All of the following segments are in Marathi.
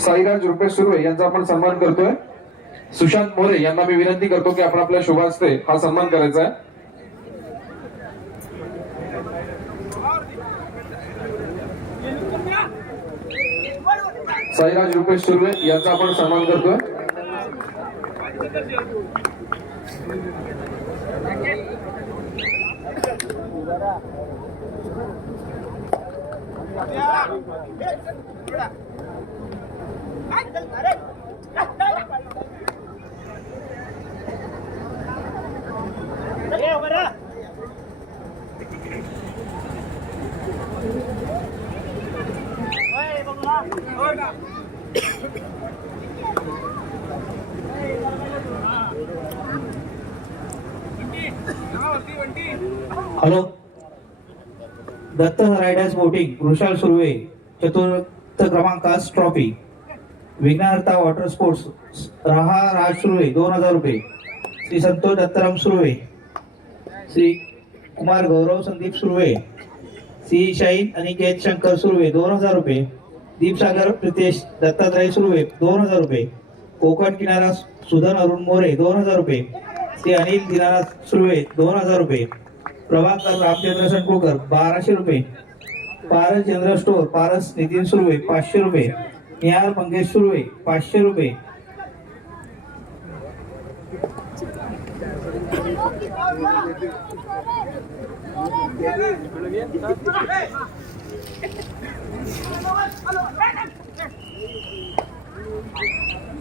साईराज रुपेश सुर्वे यांचा आपण सन्मान करतोय. सुशांत मोरे यांना मी विनंती करतो की आपण आपल्या शुभ हस्ते हा सन्मान करायचा आहे. साईराज रुपेश सुर्वे यांचा आपण सन्मान करतोय. Hello, Datta riders boating Vrushal Surve चतुर्थ क्रमांकास trophy. Vighnaharta water sports Raha Raj Surve 2000 रुपये. श्री संतोष दत्ताराम सुर्वे, श्री कुमार गौरव संदीप सुर्वे, श्री शाहीन अनिकेत शंकर सुर्वे 2000 रुपये. दीपसागर प्रितेश दत्तात्रय सुर्वे 2000 रुपये. कोकण किनारा सुधन अरुण मोरे 2000 रुपये. श्री अनिल दिनानाथ सुर्वे 2000 रुपये. प्रभाकर रामचंद्र सनकुळकर 1200 रुपये. पारस चंद्र स्टोर पारस नितीन सुर्वे 500 रुपये. निहार मंगेश सुर्वे 500 रुपये.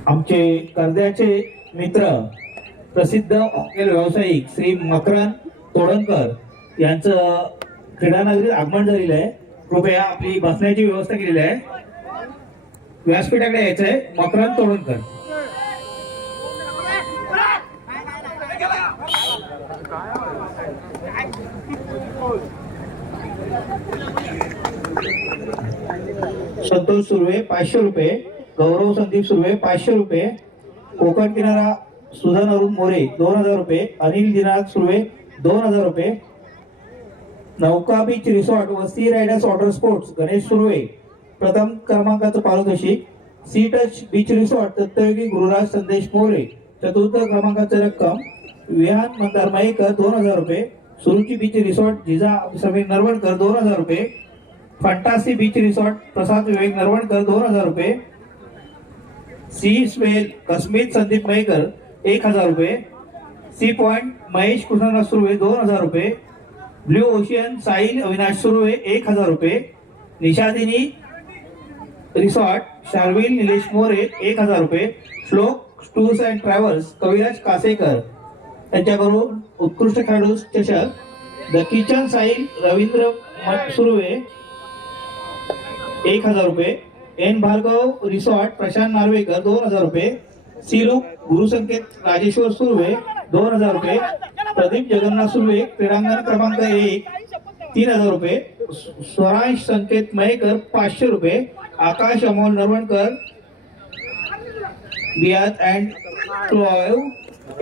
आमचे कर्द्याचे मित्र प्रसिद्ध हॉटेल व्यावसायिक श्री मकरंद तोडणकर यांचं क्रीडानगरीत आगमन झालेलं आहे. कृपया आपली बसण्याची व्यवस्था केलेली आहे. व्यासपीठाकडे यायचं आहे. मकरंद तोडणकर. संतोष सुर्वे 500 रुपये. गौरव संदीप सुर्वे 500 रुपये. कोकण किनारा सुधन अरुण मोरे 2000 रुपये. अनिल दिनाथ सुर्वे 2000 रुपये. Nauka beach resort Vasti riders water sports Ganesh Surve प्रथम क्रमांकाचं पारितोषिक. Sea touch beach resort Dattayogi Gururaj Sandesh More चतुर्थ क्रमांकाची रक्कम. विहान मंदार मयेकर 2000 रुपये. सुरुची बीच रिसॉर्ट जिजा समीर नरवणकर 2000 रुपये. Fantasy beach resort Prasad Vivek Narwankar 2000 रुपये. सी स्वेल कस्मित संदीप मयेकर 1000 रुपये. सी पॉइंट महेश कृष्णनाथ सुर्वे 2000 रुपये. ब्ल्यू ओशियन साहिल अविनाश सुर्वे 1000 रुपये. निशादिनी रिसॉर्ट शार्विल निलेश मोरे 1000 रुपये. Shlok tours and travels Kaviraj Kasekar यांच्याकडून उत्कृष्ट खेळाडू चषक. द किचन साहिल रवींद्र सुर्वे 1000 रुपये. एन भार्गव रिसॉर्ट प्रशांत नार्वेकर 2000 रुपये. सिलूक गुरुसंकेत राजेश्वर सुर्वे 2000 रुपये. प्रदीप जगन्नाथ सुर्वे क्रीडांगण क्रमांक 1 3000 रुपये. स्वरांश संकेत मयेकर 500 रुपये. आकाश अमोल नरवणकर बियात अँड क्लॉव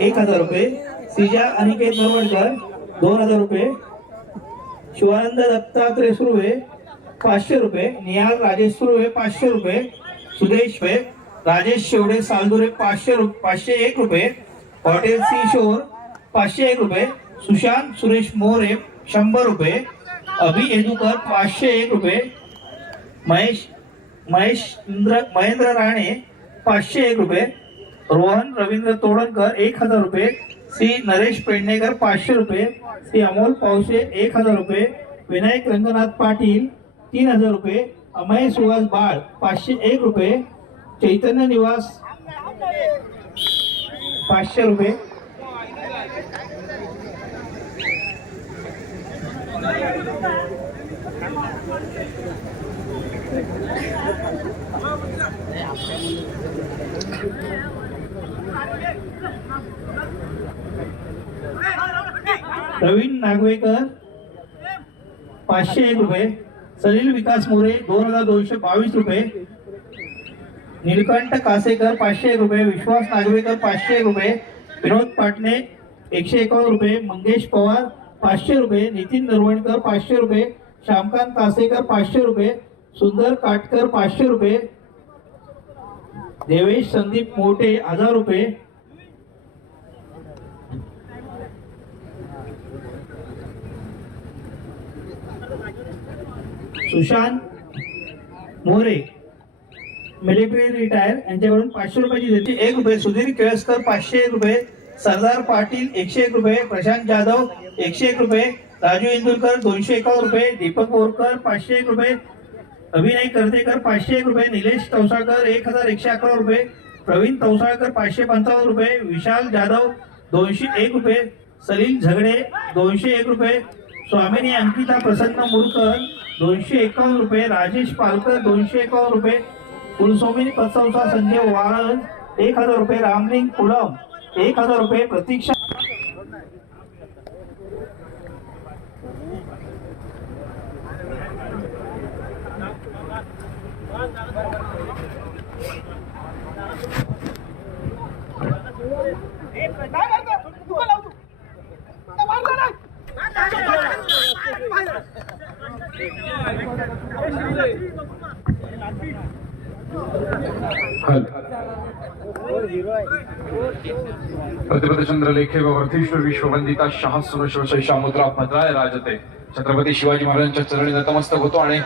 1000 रुपये. सिजा अनिकेत नरवणकर 2000 रुपये. शिवानंद दत्तात्रय सुर्वे 500 रुपये. निहाल राजेश सुर्वे 500 रुपये. सुदेश राजेश शेवडे सालदुरे 501 रुपये. हॉटेल सी शोर 501 रुपये. सुशांत सुरेश मोरे 100 रुपये. अभि येदुकर 501 रुपये. महेंद्र राणे 501 रुपये. रोहन रवींद्र तोडणकर 1000 रुपये. सी नरेश पेडणेकर 500 रुपये. सी अमोल पावशे 1000 रुपये. विनायक रंगनाथ पाटील 3000 रुपये. अमय सुहास बाळ 501 रुपये. चैतन्य निवास 500 रुपये. प्रवीण नागवेकर 501 रुपये. सलील विकास मोरे 2222 रुपये. नीलकंठ कासेकर 501 रुपये. विश्वास नागवेकर 501 रुपये. विनोद पाटणे 151 रुपये. मंगेश पवार 500 रुपये. नितीन नरवणकर 500 रुपये. श्यामकांत कासेकर 500 रुपये. सुंदर काटकर 500 रुपये, देवेश संदीप मोठे 1000 रुपये, सुशांत मोरे मिलिटरी रिटायर यांच्याकडून 500 रुपयाची देते 1 रुपये, सुधीर केळसकर 501 रुपये, सरदार पाटील 101 रुपये, प्रशांत जाधव 101 रुपये, राजू इंदुरकर 251 रुपये, दीपक बोरकर 501 रुपये, अभिनय कर्तेकर 501 रुपये, निलेश तवसाळकर 1111 रुपये, प्रवीण तवसाळकर 555 रुपये, विशाल जाधव 201 रुपये, सलील झगडे 201 रुपये, स्वामिनी अंकिता प्रसन्न मुरकर 251 रुपये, राजेश पालकर 251 रुपये, कुलस्वामिनी पतसंस्था संजय वाळंज 1000 रुपये, रामलिंग कुलम 1000 रुपये, प्रतीक्षा प्रतिपदचंद्र लेखे व वर्धिष्ठ विश्ववंदिता शाह सुरशैषामुद्रा भद्राय राजते छत्रपती शिवाजी महाराजांच्या चरणी नतमस्तक होतो आणि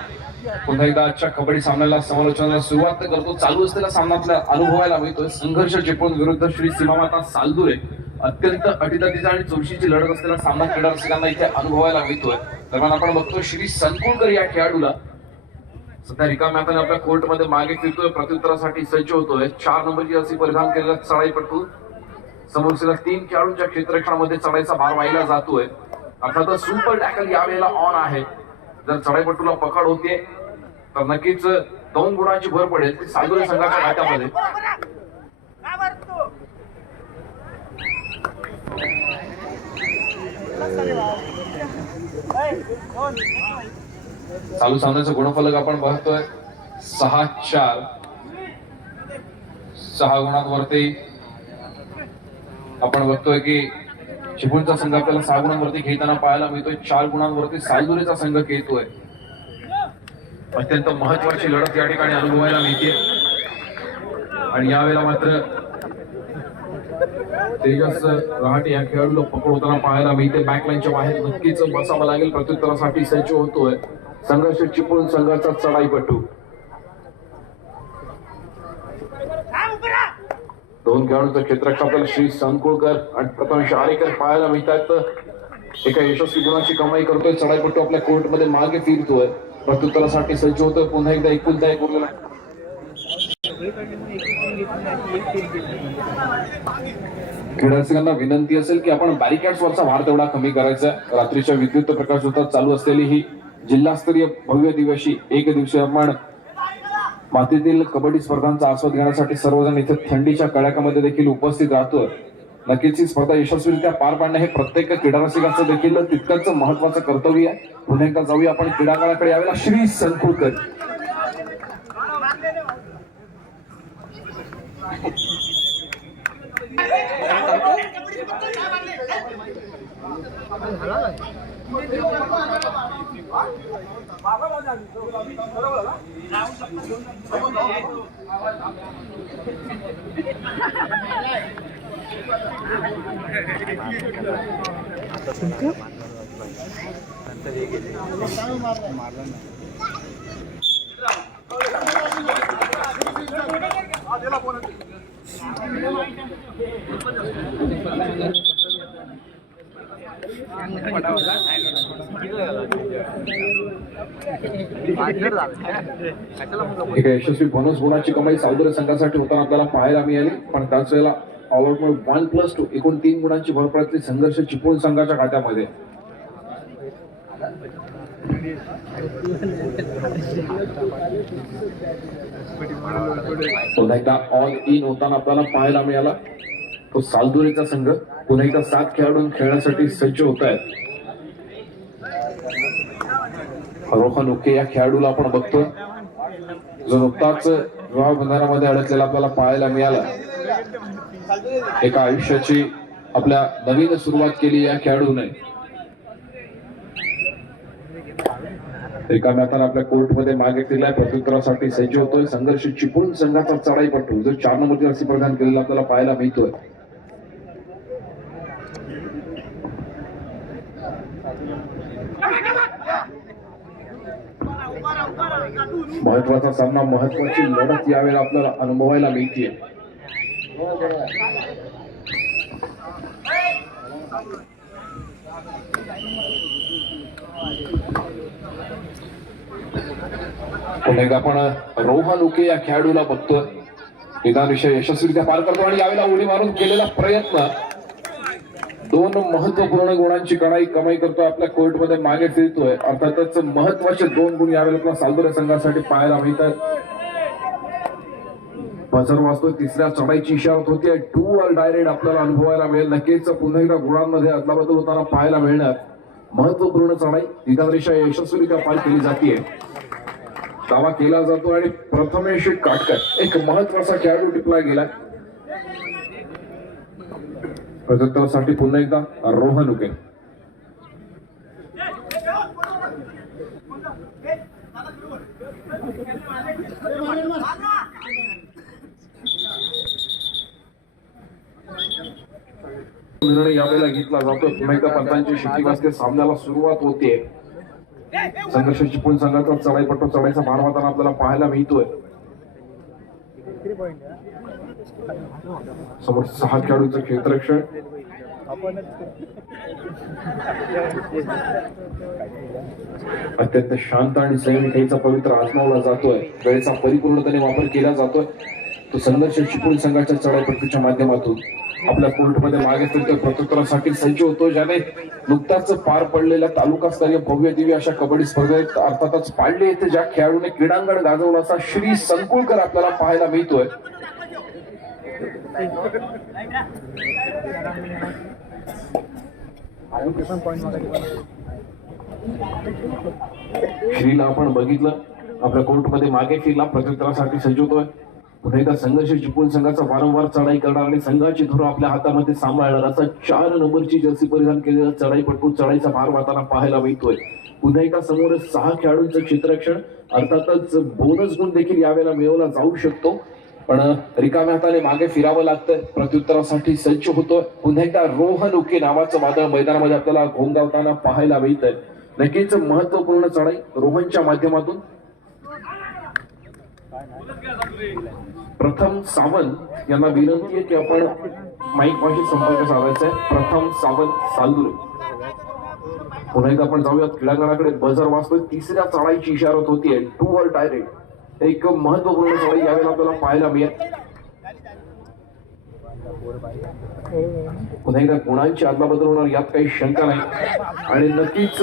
पुन्हा एकदा आजच्या कबड्डी सामन्याला समालोचनाला सुरुवात करतो. चालू असलेला सामना आपल्याला अनुभवायला मिळतोय. संघर्ष चिपळूण विरुद्ध श्री सीमामाता सालदुरे अत्यंत अटीतटीचा आणि चौशीची लढत असलेला सामना क्रीडा रसिकांना इथे अनुभवायला मिळतोय. दरम्यान आपण बघतोय श्री संकुळकर या खेळाडूला सध्या रिकाम्या हाताने आपल्या कोर्टमध्ये मागे फिरतोय, प्रत्युत्तरासाठी सज्ज होतोय. 4 नंबरची जर्सी परिधान केलेला चढाईपटू समोरच्या 3 खेळाडूंच्या क्षेत्ररक्षणामध्ये चढाईचा भार वाहिला जातोय. अर्थातच सुपर टॅकल यावेळेला ऑन आहे. जर चढाईपटूला पकड होते तर नक्कीच 2 गुणांची भर पडेल ती सालदुरे संघाच्या खात्यामध्ये. चालू सामन्याचं गुणफलक आपण बघतोय 6-4. 6 गुणांवरती आपण बघतोय की चिपळूणचा संघ आपल्याला 6 गुणांवरती खेळताना पाहायला मिळतोय. 4 गुणांवरती सालदुरेचा संघ खेळतोय. अत्यंत महत्वाची लढत या ठिकाणी अनुभवायला मिळते आणि यावेळेला मात्र तेजस रहाटे या खेळाडूला पकड होताना पाहायला मिळते. बॅकलाईनच्या बाहेर नक्कीच बसावं लागेल. प्रत्युत्तरासाठी सज्ज होतोय संघर्ष चिपळूण संघाचा चढाईपटू. 2 खेळाडूंचं क्षेत्ररक्षण आपल्याला श्री संकुळकर आणि प्रथमेश आरेकर पाहायला मिळतात. एका यशस्वी गुणाची कमाई करतोय. चढाईपटू आपल्या कोर्टमध्ये मागे फिरतोय. प्रत्युत्तरासाठी सज्ज होतोय. पुन्हा एकदा एकुलता एक उरलेला क्रीडा रसिकांना विनंती असेल की आपण बॅरिकेड्स वरचा भार तेवढा कमी करायचा. रात्रीच्या विद्युत प्रकाश होतात चालू असलेली ही जिल्हास्तरीय भव्य दिवशी एक दिवशी आपण मातीतील कबड्डी स्पर्धांचा आस्वाद घेण्यासाठी सर्वजण इथे थंडीच्या कडाक्यामध्ये देखील उपस्थित राहतोय. नक्कीच ही स्पर्धा यशस्वीरित्या पार पाडणं हे प्रत्येक क्रीडा रसिकाचं देखील तितकंच महत्वाचं कर्तव्य आहे. पुन्हा एकदा जाऊया आपण क्रीडांगणाकडे. यावेळेला श्री संकुळकर एका यशस्वी बोनस गुणाची कमाई सालदुरे संघासाठी होताना आपल्याला पाहायला मिळाली. पण त्याच वेळेला ऑलआउटमुळे 1+2 एकूण 3 गुणांची भर पडली संघर्ष चिपळूण संघाच्या खात्यामध्ये. पुन्हा एकदा ऑल इन होताना आपल्याला पाहायला मिळाला तो सालदुरेचा संघ. पुन्हा एकदा 7 खेळाडू खेळण्यासाठी सज्ज होत आहेत. रोहन उके या खेळाडूला आपण बघतोय जो नुकताच विवाह बंधनामध्ये अडकलेला आपल्याला पाहायला मिळाला. एका आयुष्याची आपल्या नवीन सुरुवात केली या खेळाडूने. रिकाम्या हाताने आपल्या कोर्टमध्ये मागे फिरलाय, प्रत्युत्तरासाठी सज्ज होतोय. संघर्ष चिपळूण संघाचा चढाईपटू जो 4 नंबरची जर्सी परिधान केलेला आपल्याला पाहायला मिळतोय. महत्वाचा सामना, महत्वाची लढत यावेळेला आपल्याला अनुभवायला मिळते. पुन्हा एकदा आपण रोहन उके या खेळाडूला बघतोय. निदान विषय यशस्वीरित्या पार करतो आणि यावेळेला उडी मारून केलेला प्रयत्न 2 महत्वपूर्ण गुणांची कमाई करतोय. आपल्या कोर्टमध्ये मागे फिरतोय. अर्थातच महत्वाचे 2 गुण यावेळेला आपल्या सालदुरे संघासाठी पाहायला मिळतात. बजर वाजतोय, तिसऱ्या चढाईची इशारत होती. टू ऑल डायरेक्ट आपल्याला अनुभवायला मिळेल. नक्कीच पुन्हा एकदा गुणांमध्ये अदलाबदल होताना पाहायला मिळणार. महत्वपूर्ण चढाई निदान रेषा यशस्वीरित्या पार केली जाते. दावा केला जातो आणि प्रथमेश काटकर एक महत्वाचा खेळाडू टिपला गेला. प्रत्युत्तरासाठी पुन्हा एकदा रोहन उके. निर्णय यावेळेला घेतला जातो. पुन्हा एकदा पंचांची शिट्टी वाजते. सामन्याला सुरुवात होते. संघर्ष चिपळूण संघाचा चढाईपटू चढाईचा भार वाहताना आपल्याला पाहायला मिळतोय. समोर 6 खेळाडूंचं क्षेत्ररक्षण. अत्यंत शांत आणि संयमी खेळीचा पवित्र आजमावला जातोय. वेळेचा परिपूर्णपणे वापर केला जातोय. तो संघर्ष चिपळूण संघाच्या चढाईपटूच्या माध्यमातून आपल्या कोर्टमध्ये मागे फिरतोय. प्रत्युत्तरासाठी सज्ज होतो. ज्याने नुकताच पार पडलेल्या तालुकास्तरीय भव्य दिव्य अशा कबड्डी स्पर्धेत अर्थातच पाडले येथे ज्या खेळाडूने क्रीडांगण गाजवलं असा श्री संकुळकर आपल्याला पाहायला मिळतोय. श्रीला आपण बघितलं आपल्या कोर्टमध्ये मागे फिरला. प्रत्युत्तरासाठी सज्ज होतोय. पुन्हा एकदा संघर्ष चिपळूण संघाचा वारंवार चढाई करणार आणि संघाची धुरा आपल्या हातामध्ये सांभाळणार असा 4 नंबरची जर्सी परिधान केलेला चढाईपटू चढाईचा भार वाहताना पाहायला मिळतोय. पुन्हा एकदा समोर 6 खेळाडूंचं क्षेत्ररक्षण. अर्थातच बोनस गुण देखील यावेळेला मिळवला जाऊ शकतो. पण रिकाम्या हाताने मागे फिरावं लागतं. प्रत्युत्तरासाठी सज्ज होतोय. पुन्हा एकदा रोहन उके नावाचं वादळ मैदानामध्ये आपल्याला घोंगावताना पाहायला मिळतंय. नक्कीच महत्वपूर्ण चढाई रोहनच्या माध्यमातून. प्रथम सावंत यांना विनंती आहे की आपण माईक पाशी संपर्क साधायचा आहे. प्रथम सावंत सालदुरे. पुन्हा एकदा आपण जाऊयात क्रीडांगणाकडे. बजर वाजतोय. तिसऱ्या चढाईची इशारत होतीये. टू ऑल डायरेक्ट एक महत्वपूर्ण चढाई यावेळेला आपल्याला पाहायला मिळेल. पुन्हा एकदा गुणांची अदलाबदल होणार यात काही शंका नाही. आणि नक्कीच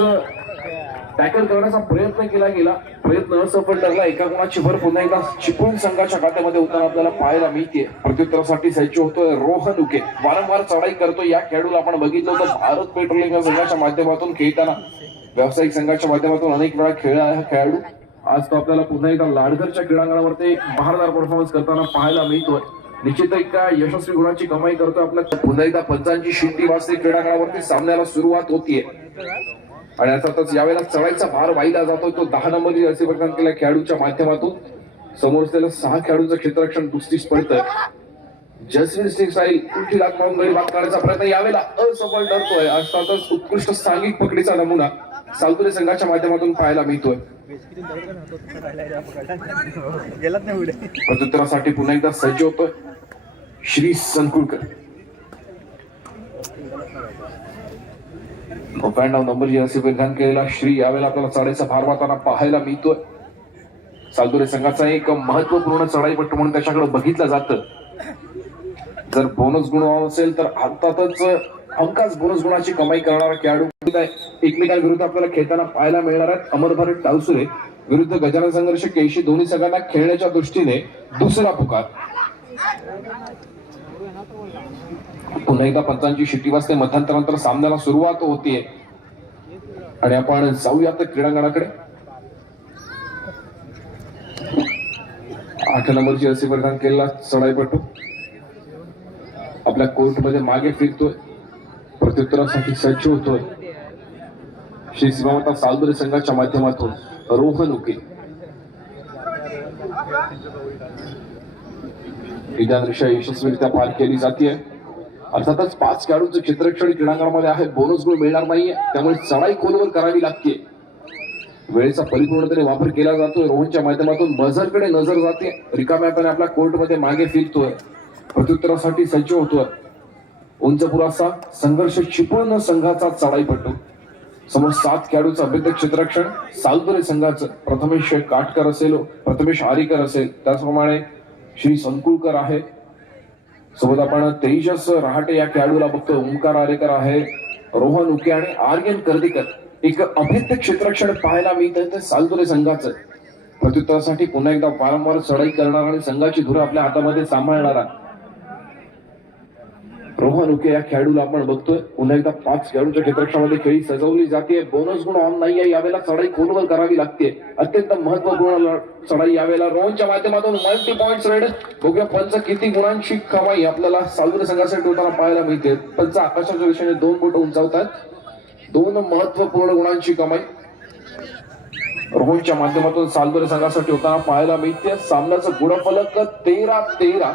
टॅकल करण्याचा प्रयत्न केला गेला. प्रयत्न असफल ठरला. एका गुणाची भर पुन्हा एकदा चिपळूण संघाच्या खात्यामध्ये होताना आपल्याला पाहायला मिळते. प्रत्युत्तरासाठी सज्ज होतोय रोहन उके. वारंवार चढाई करतो. या खेळाडूला आपण बघितलं होतं भारत पेट्रोलियम या संघाच्या माध्यमातून खेळताना, व्यावसायिक संघाच्या माध्यमातून अनेक वेळा खेळला हा खेळाडू. आज तो आपल्याला पुन्हा एकदा लाडघरच्या क्रीडांगणावरती बहारदार परफॉर्मन्स करताना पाहायला मिळतोय. निश्चित एका यशस्वी गुणाची कमाई करतोय. आपल्या पुन्हा एकदा पंचांची शिट्टी वाजते. क्रीडांगणावरती सामन्याला सुरुवात होतीये आणि अर्थातच यावेळेला चढाईचा भार वाहिला जातोय. तो 10 नंबरची जर्सी परिधान केलेल्या खेळाडूच्या माध्यमातून समोर असलेल्या 6 खेळाडूंचं क्षेत्ररक्षण दुसरीच पडतंय. जसवीर सिंग साहिल उलटी लाग मारून गडी बाद करण्याचा प्रयत्न यावेळेला असफल ठरतोय. अर्थातच उत्कृष्ट सांघिक पकडीचा नमुना सालदुरे संघाच्या माध्यमातून पाहायला मिळतोय. प्रत्युत्तरासाठी पुन्हा एकदा सज्ज होतोय श्री संकुळकर. 99 नंबरची जर्सी परिधान केलेला श्री यावेळेला आपल्याला चढाईचा भार वाहताना पाहायला मिळतोय. सालदुरे संघाचा एक महत्वपूर्ण चढाईपटू म्हणून त्याच्याकडे बघितलं जातं. जर बोनस गुण असेल तर अर्थातच हमखास बोनस गुणाची कमाई करणारा खेळाडू एकमेकांविरुद्ध आपल्याला खेळताना पाहायला मिळणार आहेत. अमरभरत टावसुरे विरुद्ध गजानन संघर्ष केशी. दोन्ही संघांना खेळण्याच्या दृष्टीने दुसरा पुकार. पुन्हा एकदा पंचांची शिट्टी वाजते. मध्यंतरानंतर सामन्याला सुरुवात होतीये आणि आपण जाऊयात क्रीडांगणाकडे. 8 नंबरची जर्सी परिधान केलेला चढाईपटू आपल्या कोर्टमध्ये मागे फिरतोय. प्रत्युत्तरासाठी सज्ज होतोय श्री सीमावता सालदुरे संघाच्या माध्यमातून रोहन उके विधानरिक्षा यशस्वीरित्या पार केली जाते. अर्थातच 5 खेळाडूंचं क्षेत्ररक्षण क्रीडांगणामध्ये आहे. बोनस गुण मिळणार नाहीये, त्यामुळे चढाई खोलवर करावी लागते. वेळेचा परिपूर्णपणे वापर केला जातोय. रोहनच्या माध्यमातून बझरकडे नजर जाते. रिकाम्या हाताने आपल्या कोर्टमध्ये मागे फिरतोय, प्रत्युत्तरासाठी सज्ज होतोय. उंच पुरासा संघर्ष चिपळूण संघाचा चढाईपट्टू. समोर 7 खेळाडूंचं अभेद्य क्षेत्ररक्षण. सालुतरे संघाचं प्रथमेश काटकर असेल, प्रथमेश आरीकर असेल, त्याचप्रमाणे श्री संकुलकर आहे. सोबत आपण तेजस रहाटे या खेळाडूला बघतोय. ओंकार आरेकर आहे, रोहन उके आणि आर्यन कर्दीकर. एक अभेद्य क्षेत्ररक्षण पाहायला मिळतंय ते सालुतरे संघाचं. प्रत्युत्तरासाठी पुन्हा एकदा वारंवार चढाई करणार आणि संघाची धुरा आपल्या हातामध्ये सांभाळणारा रोहन उके या खेळाडूला आपण बघतोय. पुन्हा एकदा 5 खेळाडूंच्या क्षेत्ररक्षणामध्ये खेळी सजवली जाते. बोनस गुण ऑन नाहीये, यावेळेला चढाई खोलवर करावी लागते. अत्यंत महत्वपूर्ण चढाई यावेळेला रोहनच्या माध्यमातून मल्टी पॉइंट्स रेड. बघूया पंच किती गुणांची कमाई आपल्याला सालुतरे संघासाठी होताना पाहायला मिळते. पंच आकाशाच्या दिशेने 2 बोट उंचावतात. 2 महत्वपूर्ण गुणांची कमाई रोहनच्या माध्यमातून सालुतरे संघासाठी होताना पाहायला मिळते. सामन्याचं गुणफलक 13-13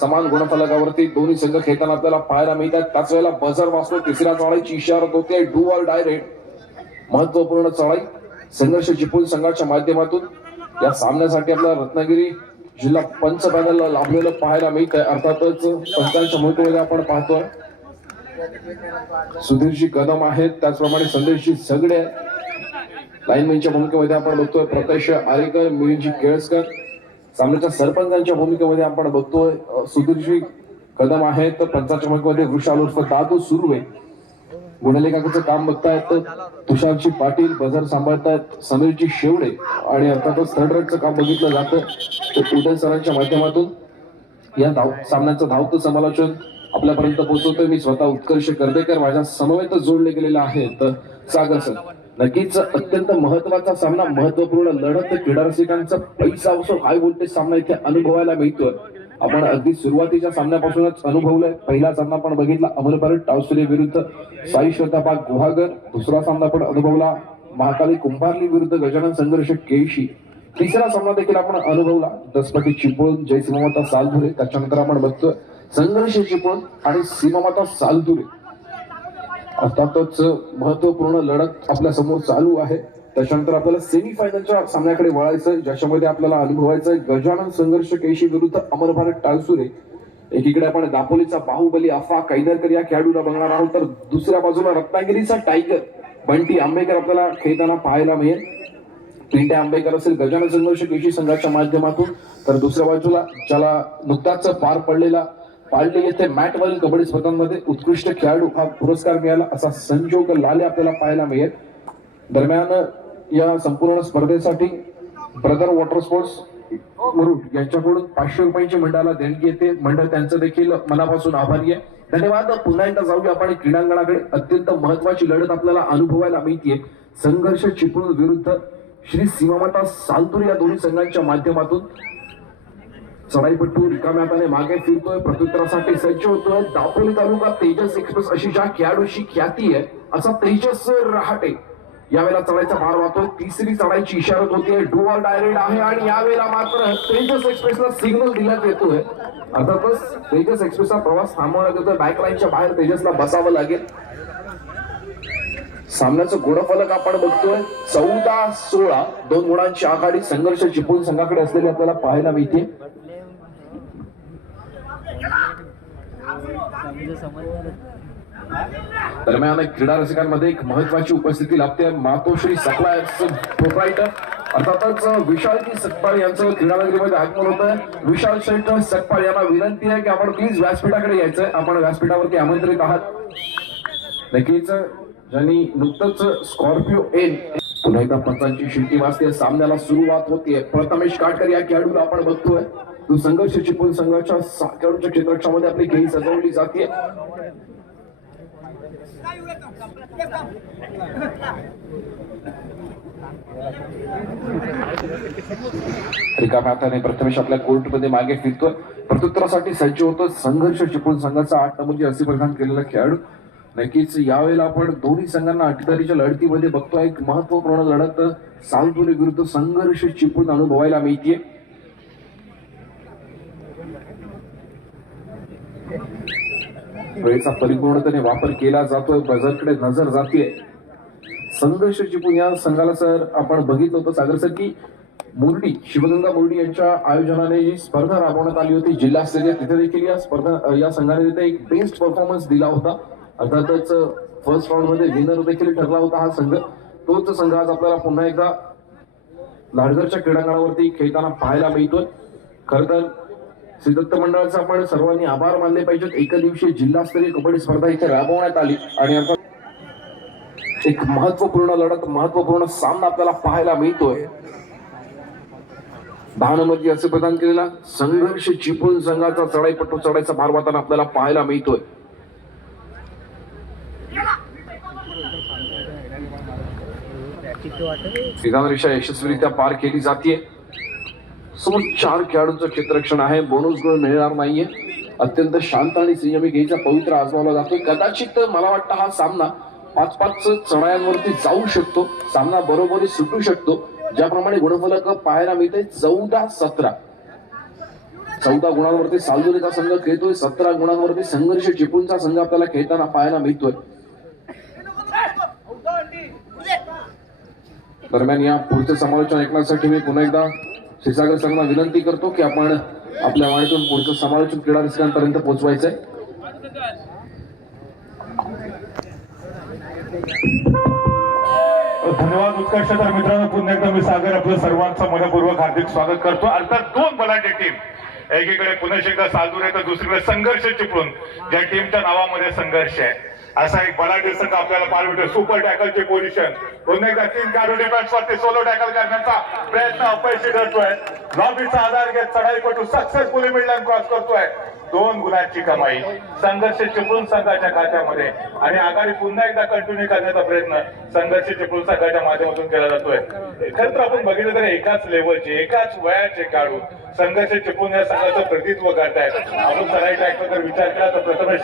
समान गुणफलकावरती दोन्ही संघ खेळताना आपल्याला पाहायला मिळतात. त्याच वेळेला बझर वाजतो. तिसऱ्या चढाईची इशारत होते. Do or die red. महत्वपूर्ण चढाई संघर्ष चिपळूण संघाच्या माध्यमातून या सामन्यासाठी आपल्याला रत्नागिरी जिल्हा पंच पॅनलला लाभलेलं पाहायला मिळत आहे. अर्थातच पंचांच्या भूमिकेमध्ये आपण पाहतोय सुधीरजी कदम आहेत, त्याचप्रमाणे संदेशजी सगळे लाईनमॅनच्या भूमिकेमध्ये आपण बघतोय प्रकाश आरेकर, मिलिंदजी केळसकर. सामन्याच्या सरपंचांच्या भूमिकेमध्ये आपण बघतोय सुधीरजी कदम आहेत. पंचांच्या भूमिकेमध्ये वृषाल उर्फ दादू सुर्वे. गुणलेखाचं काम बघतायत तुषारजी पाटील. बझर सांभाळतायत समीरजी शेवडे. आणि अर्थातच थर्ड रेडचं काम बघितलं जातं ते उदय सरांच्या माध्यमातून. या सामन्याचं धावतं समालोचन आपल्यापर्यंत पोहोचवतोय मी स्वतः उत्कर्ष कर्देकर. माझ्या समवेत जोडले गेलेले आहेत सागर सर. नक्कीच अत्यंत महत्वाचा सामना, महत्वपूर्ण लढत. क्रीडा रसिकांचा पैसा असो हाय व्होल्टेज सामना इथे अनुभवायला मिळतोय. आपण अगदी सुरुवातीच्या सामन्यापासूनच अनुभवलंय. पहिला सामना आपण बघितला अमरपरट टावसुरे विरुद्ध साई श्रद्धाबाग गुहागर. दुसरा सामना आपण अनुभवला महाकाली कुंभारली विरुद्ध गजानन संघर्ष केळशी. तिसरा सामना देखील आपण अनुभवला दसपती चिपळूण जय सीमामाता सालधुरे. त्याच्यानंतर आपण बघतोय संघर्ष चिपळूण आणि सीमामाता सालधुरे. अर्थातच महत्वपूर्ण लढत आपल्या समोर चालू आहे. त्याच्यानंतर आपल्याला सेमीफायनलच्या सामन्याकडे वळायचं, ज्याच्यामध्ये आपल्याला अनुभवायचं गजानन संघर्ष केळशी विरुद्ध अमर भारत टाळसुरे. एकीकडे आपण दापोलीचा बाहुबली अफा कैदरकर या खेळाडूला बघणार आहोत, तर दुसऱ्या बाजूला रत्नागिरीचा टायगर बंटी आंबेकर आपल्याला खेळताना पाहायला मिळेल. पिंट्या आंबेकर असेल गजानन संघर्ष केळशी संघाच्या माध्यमातून. तर दुसऱ्या बाजूला ज्याला नुकताच पार पडलेला पाळले येथे मॅटवरील कबड्डी स्पर्धांमध्ये उत्कृष्ट खेळाडू हा पुरस्कार मिळाला असा संजोग लाले आपल्याला पाहायला मिळेल. दरम्यान या संपूर्ण स्पर्धेसाठी ब्रदर वॉटर स्पोर्ट्स मुरुड यांच्याकडून 500 रुपयांची मंडळाला देणगी येते. मंडळ त्यांचं देखील मनापासून आभारी आहे. धन्यवाद. पुन्हा एकदा जाऊया आपण क्रीडांगणाकडे. अत्यंत महत्वाची लढत आपल्याला अनुभवायला मिळते. संघर्ष चिपळूण विरुद्ध श्री सीमामाता सालतुरे या दोन्ही संघांच्या माध्यमातून. चढाईपट्टू रिकाम्या हाताने मागे फिरतोय, प्रत्युत्तरासाठी सज्ज होतोय. दापोली तालुका तेजस एक्सप्रेस अशी ज्या खेळाडूची ख्याती आहे असा तेजस रहाटे यावेळेला चढाईचा भार वाहतोय. तिसरी चढाईची इशारत होतीये. डू ऑर डाय रेड आहे आणि यावेळेला मात्र तेजस एक्सप्रेसला सिग्नल दिल्यात येतोय. अर्थातच तेजस एक्सप्रेसचा प्रवास थांबवण्यात येतोय. बॅकलाईनच्या बाहेर तेजसला बसावं लागेल. सामन्याचं गुणफलक आपण बघतोय 14-16. 2 गुणांची आघाडी संघर्ष चिपळूण संघाकडे असलेली आपल्याला पाहायला मिळते. दरम्यान क्रीडा रसिकांमध्ये एक महत्वाची उपस्थिती लाभते. मातोश्री सप्लायर्स प्रोप्रायटर अर्थातच विशालजी सकपाळ यांचं क्रीडानगरीमध्ये आगमन होत आहे. विशाल शेठ सकपाळ यांना विनंती आहे की आपण प्लीज व्यासपीठाकडे यायचंय. आपण व्यासपीठावरती आमंत्रित आहात. नक्कीच ज्यांनी नुकतंच स्कॉर्पिओ एन पुन्हा एकदा पंचांची शिट्टी वाजते. सामन्याला सुरुवात होतीये. प्रथमेश काटकर या खेळाडूला आपण बघतोय. तो संघर्ष चिपळूण संघाच्या खेळाडूच्या क्षेत्ररक्षणामध्ये आपली खेळी सजवली जाते. रिकाम्या हाताने प्रथमेश आपल्या कोर्टमध्ये मागे फिरतोय, प्रत्युत्तरासाठी सज्ज होतो. संघर्ष चिपळूण संघाचा 8 नंबरची असे परिधान केलेला खेळाडू. नक्कीच यावेळेला आपण दोन्ही संघांना अटीतटीच्या लढतीमध्ये बघतोय. एक महत्वपूर्ण लढत सालतुरे विरुद्ध संघर्ष चिपळूण अनुभवायला मिळते. वेळेचा परिपूर्णतेने वापर केला जातोय. बझरकडे नजर जाते. संघर्ष चिपळूण या संघाला सर आपण बघितलं होतं सागर सर की मुरडी शिवगंगा मुरडी यांच्या आयोजनाने जी स्पर्धा राबवण्यात आली होती जिल्हास्तरीय, तिथे देखील या स्पर्धा या संघाने तिथे एक बेस्ट परफॉर्मन्स दिला होता. अर्थातच फर्स्ट राऊंड मध्ये विनर देखील ठरला होता हा संघ. तोच संघ आज आपल्याला पुन्हा एकदा लाडघरच्या क्रीडांगणावरती खेळताना पाहायला मिळतोय. खर तर श्री दत्त मंडळाचा आपण सर्वांनी आभार मानले पाहिजेत. एकदिवसीय जिल्हास्तरीय कबड्डी स्पर्धा इथे राबवण्यात आली आणि एक महत्वपूर्ण लढत, महत्वपूर्ण सामना आपल्याला पाहायला मिळतोय. 10 नंबरची असे प्रदान केलेला संघर्ष चिपळूण संघाचा चढाईपट्टू चढायचा भार वाहताना आपल्याला पाहायला मिळतोय. रेषा यशस्वीरित्या पार केली जाते. समोर 4 खेळाडूंचं क्षेत्ररक्षण आहे. बोनस गुण मिळणार नाहीये. अत्यंत शांत आणि संयमी घेईचा पवित्र आजमावला जातोय. कदाचित मला वाटतं हा सामना 5-5 चढायांवरती जाऊ शकतो. सामना बरोबरी सुटू शकतो. ज्याप्रमाणे गुणफलक पाहायला मिळते 14-17. 14 गुणांवरती सालदुरेचा संघ खेळतोय. 17 गुणांवरती संघर्ष चिपळूणचा संघ आपल्याला खेळताना पाहायला मिळतोय. दरम्यान या पुढचं समालोचन ऐकण्यासाठी मी पुन्हा एकदा क्षीरसागर सरांना विनंती करतो की आपण आपल्या वाणीतून पुढचं समालोचन क्रीडा रसिकांपर्यंत पोहोचवायचंय. धन्यवाद उत्कर्ष. तर मित्रांनो पुन्हा एकदा मी सागर आपलं सर्वांचं मनपूर्वक हार्दिक स्वागत करतो. अर्थात 2 बलाढ्य टीम, एकीकडे पुनशेखर सालदुरे तर दुसरीकडे संघर्ष चिपळूण, ज्या टीमच्या नावामध्ये संघर्ष आहे, असा एक बलाढ्य संघ आपल्याला पाहायला मिळतो. सुपर टॅकलची पोझिशन, पुन्हा एकदा 3 खेळाडू डिफेन्स वरती सोलो टॅकल करण्याचा प्रयत्न अपयशी ठरतोय. लॉबीचा आधार घेत चढाईपटू सक्सेसफुली मिडलाईन क्रॉस करतोय. 2 गुणांची कमाई संघर्ष चिपळूण संघाच्या खात्यामध्ये आणि आघाडी पुन्हा एकदा कंटिन्यू करण्याचा प्रयत्न संघर्ष चिपळूण संघाच्या माध्यमातून केला जातोय. खरं तर आपण बघितलं तर एकाच लेवलचे, एकाच वयाचे खेळाडू संघर्ष चिपळूण या संघाचं प्रतिनिधित्व करतायत. आपण चढाई ट्रॅकचा जर विचार केला तर प्रथमेश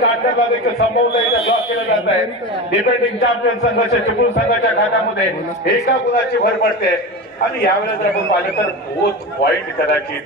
काटकरला देखील संभवलं इथे ब्लॉक केलं जात आहे. डिफेंडिंग चॅम्पियन संघर्ष चिपळूण संघाच्या खात्यामध्ये एका गुणाची भर पडते आणि यावेळेस जर आपण पाहिलं तर बोथ पॉइंट कदाचित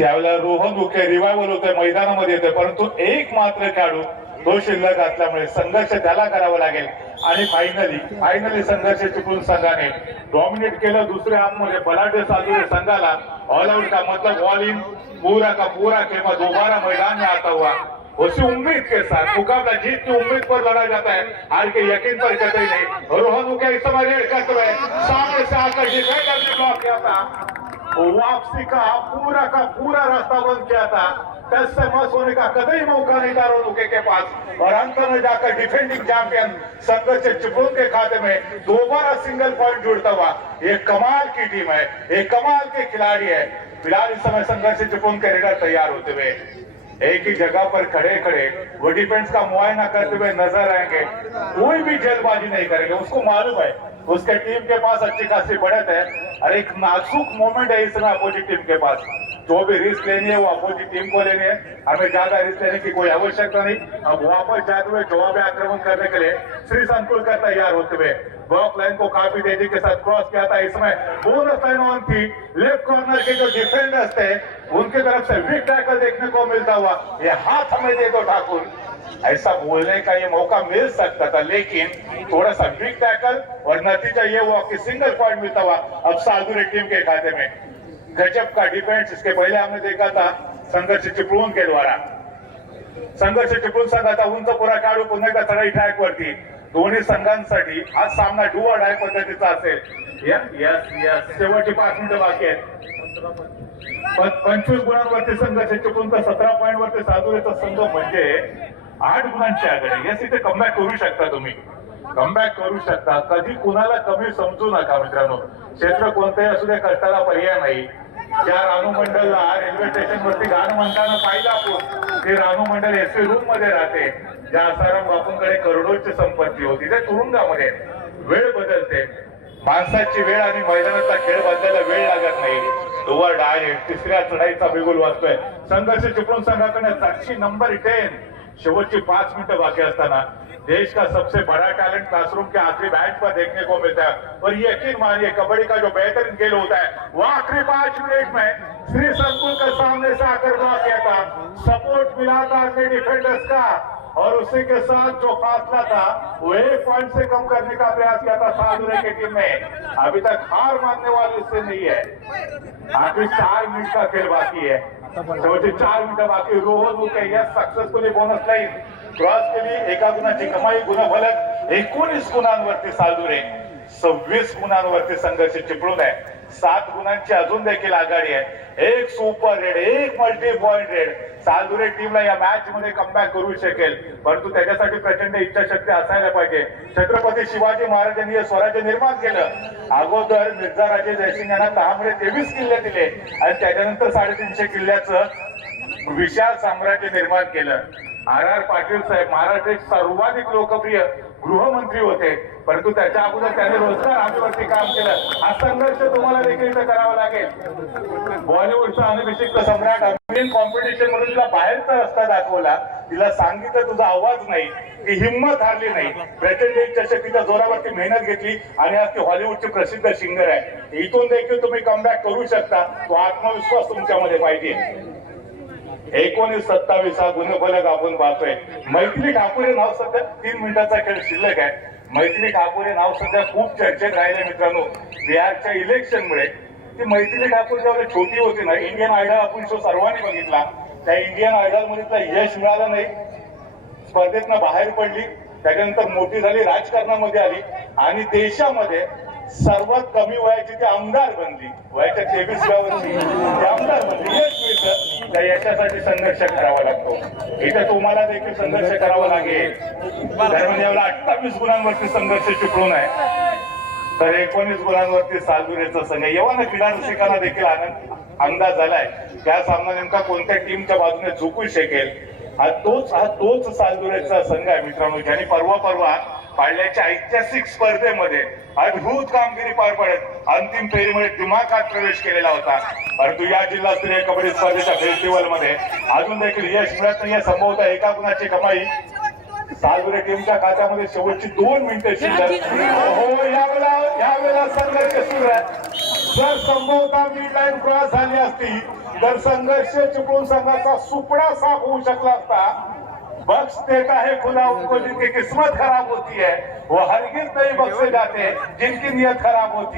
यावेळेला रोहन उके रिवायवल होतोय, मैदानामध्ये येतोय, परंतु एक मात्र खेळाडू तो शिल्लक असल्यामुळे संघर्ष त्याला करावा लागेल. आणि फायनली संघर्ष चिपळूण संघाने डॉमिनेट केलं. दुसऱ्या हाफमध्ये बलाढ्य सालदुरे संघाला ऑल आउट का मतलब ऑल इन पूरा का पूरा खेमा दोबारा मैदान में आता हुआ उसी उम्मीद के साथ मुकाबला जीत की उम्मीद पर लड़ा जाता है, हार के यकीन पर कतई नहीं. रोहन उके इस समय रेड करते हुए सामने से आकर डिफेंडर ने ब्लॉक किया था. वापसी का पूरा रास्ता बंद किया था. टच से मस होने का कतई मौका नहीं था रोहन उके के पास और अंत में जाकर डिफेंडिंग चैंपियन संघर्ष चिपळूण के खाते में दोबारा सिंगल पॉइंट जुड़ता हुआ. ये कमाल की टीम है, ये कमाल के खिलाड़ी है. फिलहाल इस समय संघर्ष चिपळूण के रेडर तैयार होते हुए एक ही जगह पर खड़े वो डिफेंस का मुआयना करते हुए नजर आएंगे. कोई भी जल्दबाजी नहीं करेंगे. उसको मालूम है उसके टीम के पास अच्छी खासी बढ़त है और एक नाजुक मोमेंट है इस समय अपोजिट टीम के पास. जो भी रिस्क लेनी है वो अपोजिट टीम को लेनी है. हमें ज्यादा रिस्क लेने की कोई आवश्यकता नहीं. अब वापस जाते हुए जवाबी आक्रमण करने के लिए श्री संकुल का तैयार होते हुए ब्लॉक लाइन को काफी तेजी के साथ क्रॉस किया था. इसमें बोनस लाइन ऑन थी. लेफ्ट कॉर्नर के जो डिफेंडर्स थे उनकी तरफ से वीक टैकल देखने को मिलता हुआ. ये हाथ हमें दे दो ठाकुर, ऐसा बोलने का ये मौका मिल सकता था, लेकिन थोड़ा सा वीक टैकल और नतीजा ये हुआ कि सिंगल पॉइंट मिलता हुआ अब सालदुरे टीम के खाते में. गजब का डिफेंस इसके पहले हमने देखा था संघर्ष चिपळूण के द्वारा. संघर्ष चिपळूण संघाचा उंच पुरा खेळाडू पुन्हा एकदा चढाई ट्रॅक वरती. दोन्ही संघांसाठी हा सामना डू ऑर डाय पद्धतीचा असेल. शेवटची 5 मिनिटं बाकी आहेत. 25 गुणांवरती संघर्ष चिपळूणचा 17 पॉईंट वरती सालदुरेचा संघ म्हणजे 8 गुणांची आघाडी. यस इथे कमबॅक करू शकता तुम्ही, कमबॅक करू शकता. कधी कुणाला कमी समजू नका मित्रांनो. क्षेत्र कोणतेही असू दे, कष्टाला पर्याय नाही. ज्या रानू मंडलला रेल्वे स्टेशन वरती गाणं म्हणताना पाहिलं आपण, ते रानू मंडल एसवी रूम मध्ये राहते. ज्या आसाराम बापूंकडे करोडोची संपत्ती होती ते तुरुंगामध्ये. वेळ बदलते, माणसाची वेळ आणि मैदानाचा खेळ बदलायला वेळ लागत नाही. ओव्हर डाय 3ऱ्या चढाईचा बिगुल वाजतोय. संघर्ष चिपळूण संघाकडे जर्सी नंबर 10 शेवटची 5 मिनटं बाकी असताना देश का सबसे बड़ा टैलेंट क्लासरूम के आखिरी बेंच पर देखने को मिलता है। और यकीन मानिए कबड्डी का जो बेहतरीन खेल होता है वो आखिरी 5 मिनट में श्री संकुल सामने से आकर ड्रॉ किया था, सपोर्ट मिला था अपने डिफेंडर्स का और उसी के साथ जो फासला था वो 1 पॉइंट से कम करने का प्रयास किया था सालुरे की टीम ने। अभी तक हार मानने वाली उससे नहीं है। आखिरी 4 मिनट का खेल बाकी है, शेवटचे 4 मिनिटं बाकी। रोहन मुके या सक्सेसफुली बोनस लाईन क्रॉस केली, एका गुणाची कमाई, गुणफलक 19 गुणांवरती सालुरे, 26 गुणांवरती संघर्ष चिपळूण आहे, 7 गुणांची अजून देखील आघाडी आहे। एक सुपर रेड, एक मल्टी पॉइंट रेड सालुरे टीमला या मॅच मध्ये कमबॅक करू शकेल, परंतु त्याच्यासाठी प्रचंड इच्छाशक्ती असायला पाहिजे। छत्रपती शिवाजी महाराजांनी हे स्वराज्य निर्माण केलं, अगोदर मिर्झा राजे जयसिंग यांना 23 किल्ले दिले आणि त्याच्यानंतर 350 किल्ल्याचं विशाल साम्राज्य निर्माण केलं। आर पाटील साहेब महाराष्ट्राचे सर्वाधिक लोकप्रिय गृहमंत्री होते, परंतु त्याच्या अगोदर त्यांनी रोजगार हमीवरती काम केलं। हा संघर्ष तुम्हाला देखील इथं करावा लागेल। बॉलिवूडचा अनभिषिक्त सम्राट अमेरिकन कॉम्पिटिशन मधून तिला बाहेरचा रस्ता दाखवला, तिला सांगितलं तुझा आवाज नाही, ती हिंमत हारली नाही, प्रचंड इच्छाशक्तीच्या जोरावरती मेहनत घेतली आणि आज ती हॉलिवूडची प्रसिद्ध सिंगर आहे। इथून देखील तुम्ही कमबॅक करू शकता, तो आत्मविश्वास तुमच्यामध्ये पाहिजे। 19-27 हा गुणफलक आपण पाहतोय। मैथिली ठाकूर हे नाव सध्या 3 मिनिटाचा खेळ शिल्लक आहे। मैथिली ठाकूर हे नाव सध्या खूप चर्चेत राहिले मित्रांनो, बिहारच्या इलेक्शनमुळे। ती मैथिली ठाकूर जेव्हा छोटी होती ना, इंडियन आयडल आपण शो सर्वांनी बघितला, त्या इंडियन आयडल मध्ये तिला यश मिळालं नाही, स्पर्धेतनं बाहेर पडली, त्याच्यानंतर मोठी झाली, राजकारणामध्ये आली आणि देशामध्ये सर्वात कमी वयाची ती आमदार बनली, वयाच्या 23व्या वर्षी ती आमदार बनली। यश मिळतं, त्या यशासाठी संघर्ष करावा लागतो, इथे तुम्हाला देखील संघर्ष करावा लागेल। दरम्यान यावेळेला 28 गुणांवरती संघर्ष चिपळूण आहे, तर 19 गुणांवरती सालुरेचा संघ। यवन क्रीडा रसिकांना देखील अंदाज झालाय त्या सामना नेमका कोणत्या टीमच्या बाजूने झुकू शकेल। हा तोच सालुरेचा संघ आहे मित्रांनो, ज्यांनी परवा पाडल्याच्या ऐतिहासिक स्पर्धेमध्ये अद्भुत कामगिरी पार पाडत अंतिम फेरीमध्ये दिमाखात प्रवेश केलेला होता, परंतु या जिल्हास्तरीय कबड्डी स्पर्धेच्या फेस्टिवल मध्ये अजून देखील यश मिळत नाहीये। संभवतः एका गुणाची कमाई सालुरे टीमच्या खात्यामध्ये शेवटची 2 मिनिटं शिल्लक। हो, यावेळेला संघर्ष सुरू आहे। जर संभवतः मिड लाईन क्रॉस झाली असती तर संघर्ष चिपळूण संघाचा सुपडा साफ होऊ शकला असता। बख्श देता है खुदा उनको जिनकी किस्मत खराब होती है, वो हरगिज नहीं बख्शे जाते जिनकी नियत खराब होती है।